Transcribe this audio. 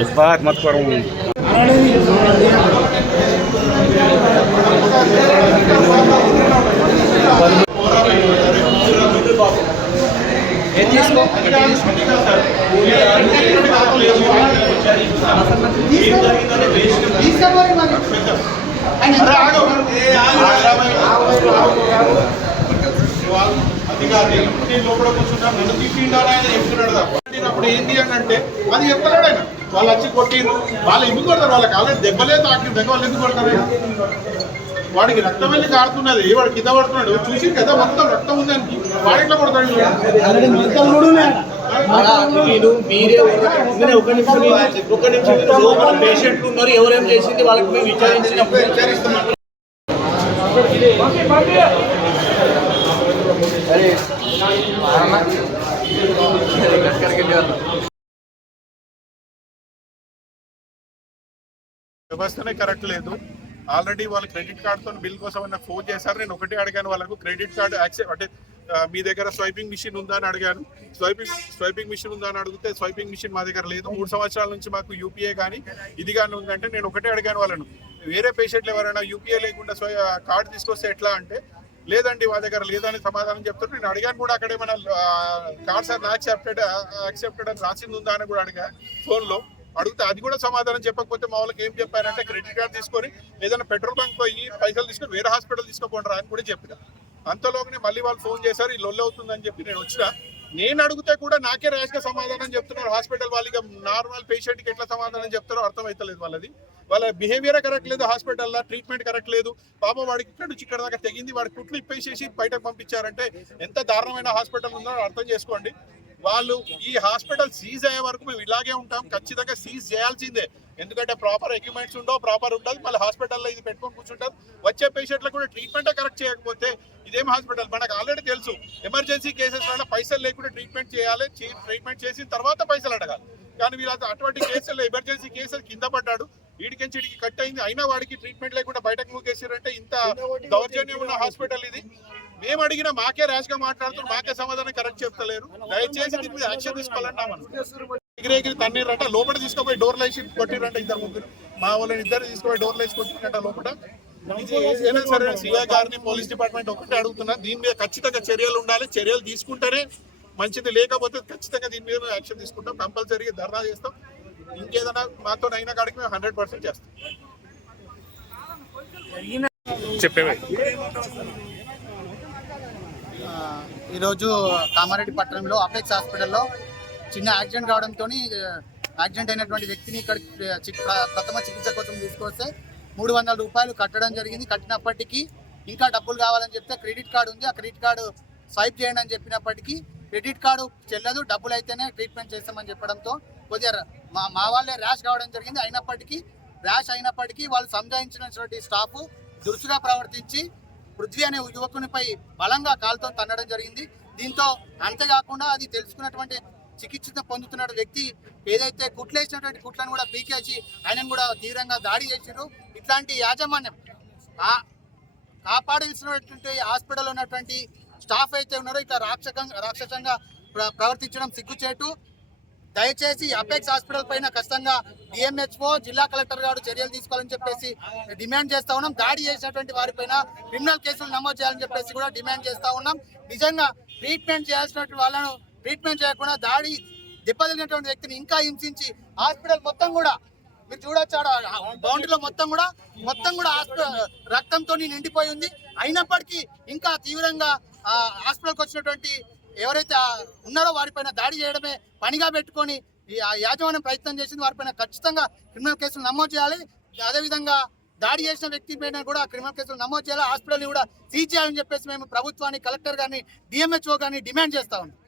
इस बात मत करो। లోపల కూర్చున్నా నన్ను తిట్టిండాలని ఆయన చెప్తున్నాడు అప్పుడు ఏంటి అని అంటే అది చెప్తాడు ఆయన. వాళ్ళు వచ్చి కొట్టిరు, వాళ్ళు ఎందుకు కొడతారు? వాళ్ళకి ఆల్రెడీ దెబ్బలే తాకి దగ్గర వాళ్ళు ఎందుకు కొడతారు? వాడికి రక్తం వెళ్ళి కాడుతున్నది, వాడు కింద పడుతున్నాడు, చూసి కదా మొత్తం రక్తం ఉందని వాడి ఎట్లా కొడతాడు? పేషెంట్లు ఉన్నారు, ఎవరేం చేసింది వాళ్ళకి మేము విచారిస్తున్నాం. వ్యవస్థనే కరెక్ట్ లేదు. ఆల్రెడీ వాళ్ళు క్రెడిట్ కార్డ్తో బిల్ కోసం నాకు ఫోన్ చేశారు. నేను ఒకటే అడిగాను వాళ్ళకు, క్రెడిట్ కార్డ్ యాక్సెప్ట్ అంటే మీ దగ్గర స్వైపింగ్ మిషన్ ఉందా అని అడిగాను. స్వైపింగ్ మిషన్ ఉందా అని అడిగితే స్వైపింగ్ మిషన్ మా దగ్గర లేదు, 3 సంవత్సరాల నుంచి మాకు యూపీఐ కానీ ఇది కానీ ఉందంటే నేను ఒకటే అడిగాను వాళ్ళను, వేరే పేషెంట్లు ఎవరైనా యూపీఐ లేకుండా కార్డు తీసుకొస్తే ఎట్లా అంటే లేదండి మా దగ్గర లేదని సమాధానం చెప్తారు. నేను అడిగాను కూడా అక్కడ ఏమైనా కార్డ్స్ ఆర్ యాక్సెప్టెడ్ అని రాసింది ఉందా అని కూడా అడిగా ఫోన్లో అడిగితే అది కూడా సమాధానం చెప్పకపోతే మా వాళ్ళకి ఏం చెప్పారంటే క్రెడిట్ కార్డు తీసుకొని ఏదైనా పెట్రోల్ బంక్ పోయి పైసలు తీసుకొని వేరే హాస్పిటల్ తీసుకోకుండా అని కూడా చెప్పిన. అంతలోనే మళ్ళీ వాళ్ళు ఫోన్ చేశారు, ఈ లొల్లి అవుతుందని చెప్పి నేను వచ్చిన. నేను అడిగితే కూడా నాకే ర్యాష్గా సమాధానం చెప్తున్నారు. హాస్పిటల్ వాళ్ళకి నార్మల్ పేషెంట్కి ఎట్లా సమాధానం చెప్తారో అర్థమవుతలేదు. వాళ్ళ బిహేవియరే కరెక్ట్ లేదు, హాస్పిటల్లో ట్రీట్మెంట్ కరెక్ట్ లేదు. పాపం వాడికి ఇక్కడ నుంచి ఇక్కడ దాకా తెగింది, వాడి కుట్లు ఇప్పేసేసి బయటకు పంపించారంటే ఎంత దారుణమైన హాస్పిటల్ ఉందో అర్థం చేసుకోండి. వాళ్ళు ఈ హాస్పిటల్ సీజ్ అయ్యే వరకు మేము ఇలాగే ఉంటాం, ఖచ్చితంగా సీజ్ చేయాల్సిందే. ఎందుకంటే ప్రాపర్ ఎక్విప్మెంట్స్ ఉండవు, ప్రాపర్ ఉంటుంది, మళ్ళీ హాస్పిటల్లో ఇది పెట్టుకొని కూర్చుంటారు. వచ్చే పేషెంట్లకు కూడా ట్రీట్మెంటే కరెక్ట్ చేయకపోతే ఇదేం హాస్పిటల్? మనకు ఆల్రెడీ తెలుసు ఎమర్జెన్సీ కేసెస్ వల్ల పైసలు లేకుండా ట్రీట్మెంట్ చేయాలి, ట్రీట్మెంట్ చేసిన తర్వాత పైసలు అడగాలి. కానీ వీళ్ళు అటువంటి కేసుల్లో ఎమర్జెన్సీ కేసులు కింద పడ్డాడు, వీడికి కట్ అయింది, అయినా వాడికి ట్రీట్మెంట్ లేకుండా బయటకు మూకేసారంటే ఇంత దౌర్జన్యం ఉన్న హాస్పిటల్ ఇది. మేము అడిగినా మాకే ర్యాష్ గా మాట్లాడుతున్నారు, మాకే సమాధానం కరెక్ట్ చెప్తలేరు. దయచేసి దీని మీద యాక్షన్ తీసుకోవాలన్నామని ఎగిరెగిరి తన్నీరంట, లోపల తీసుకుపోయి డోర్లు వేసి కొట్టిరంట. 2-3 మా వాళ్ళని ఇద్దరు తీసుకుపోయి డోర్లు వేసి కొట్టిరంట లోపల. ఇది ఏదైనా సరే సీఐ గారిని పోలీస్ డిపార్ట్మెంట్ ఒకటే అడుగుతున్నా, దీని మీద ఖచ్చితంగా చర్యలు ఉండాలి. చర్యలు తీసుకుంటేనే మంచిది, లేకపోతే ఖచ్చితంగా దీని మీద మేము యాక్షన్ తీసుకుంటాం, కంపల్సరీగా ధర్నా చేస్తాం. ఇంకేదైనా మాతో అయిన కాడికి మేము 100% చేస్తాం. ఈరోజు కామారెడ్డి పట్టణంలో అపెక్స్ హాస్పిటల్లో చిన్న యాక్సిడెంట్ కావడంతో యాక్సిడెంట్ అయినటువంటి వ్యక్తిని ఇక్కడ ప్రథమ చికిత్స కోసం తీసుకొస్తే 300 రూపాయలు కట్టడం జరిగింది. కట్టినప్పటికీ ఇంకా డబ్బులు కావాలని చెప్తే క్రెడిట్ కార్డు ఉంది, ఆ క్రెడిట్ కార్డు స్వైప్ చేయండి అని చెప్పినప్పటికీ క్రెడిట్ కార్డు చెల్లదు, డబ్బులు అయితేనే ట్రీట్మెంట్ చేస్తామని చెప్పడంతో కొద్దిగా మా వాళ్ళే ర్యాష్ కావడం జరిగింది. ర్యాష్ అయినప్పటికీ వాళ్ళు సంజాయించినటువంటి స్టాఫ్ దురుసుగా ప్రవర్తించి పృథ్వీ అనే యువకునిపై బలంగా కాలుతో తన్నడం జరిగింది. దీంతో అంతేకాకుండా అది తెలుసుకున్నటువంటి చికిత్స పొందుతున్న వ్యక్తి ఏదైతే కుట్లేసినటువంటి కుట్లను కూడా పీకేసి ఆయనను కూడా తీవ్రంగా దాడి చేసారు. ఇట్లాంటి యాజమాన్యం కాపాడాల్సినటువంటి హాస్పిటల్లో ఉన్నటువంటి స్టాఫ్ అయితే ఉన్నారో ఇట్లా రాక్షసంగా ప్రవర్తించడం సిగ్గుచేటు. దయచేసి అపెక్స్ హాస్పిటల్ పైన ఖచ్చితంగా డిఎంహెచ్ఓ జిల్లా కలెక్టర్ గారు చర్యలు తీసుకోవాలని చెప్పేసి డిమాండ్ చేస్తా ఉన్నాం. దాడి చేసినటువంటి వారిపైన క్రిమినల్ కేసులు నమోదు చేయాలని చెప్పేసి కూడా డిమాండ్ చేస్తా ఉన్నాం. నిజంగా ట్రీట్మెంట్ చేయాల్సినటువంటి వాళ్ళను ట్రీట్మెంట్ చేయకుండా దాడి దెబ్బతిన్నటువంటి వ్యక్తిని ఇంకా హింసించి హాస్పిటల్ మొత్తం కూడా మీరు చూడొచ్చు, బౌండరీలో మొత్తం కూడా హాస్పిటల్ రక్తంతో నిండిపోయి ఉంది. అయినప్పటికీ ఇంకా తీవ్రంగా హాస్పిటల్కి వచ్చినటువంటి ఎవరైతే ఉన్నారో వారిపైన దాడి చేయడమే పనిగా పెట్టుకొని ఈ యాజమాన్యం ప్రయత్నం చేసింది. వారిపైన ఖచ్చితంగా క్రిమినల్ కేసులు నమోదు చేయాలి. అదేవిధంగా దాడి చేసిన వ్యక్తి పైన కూడా క్రిమినల్ కేసులు నమోదు చేయాలి. హాస్పిటల్ని కూడా సీజ్ చేయాలని చెప్పేసి మేము ప్రభుత్వాన్ని, కలెక్టర్ గారిని, డిఎంహెచ్ఓ గారిని డిమాండ్ చేస్తా ఉన్నాం.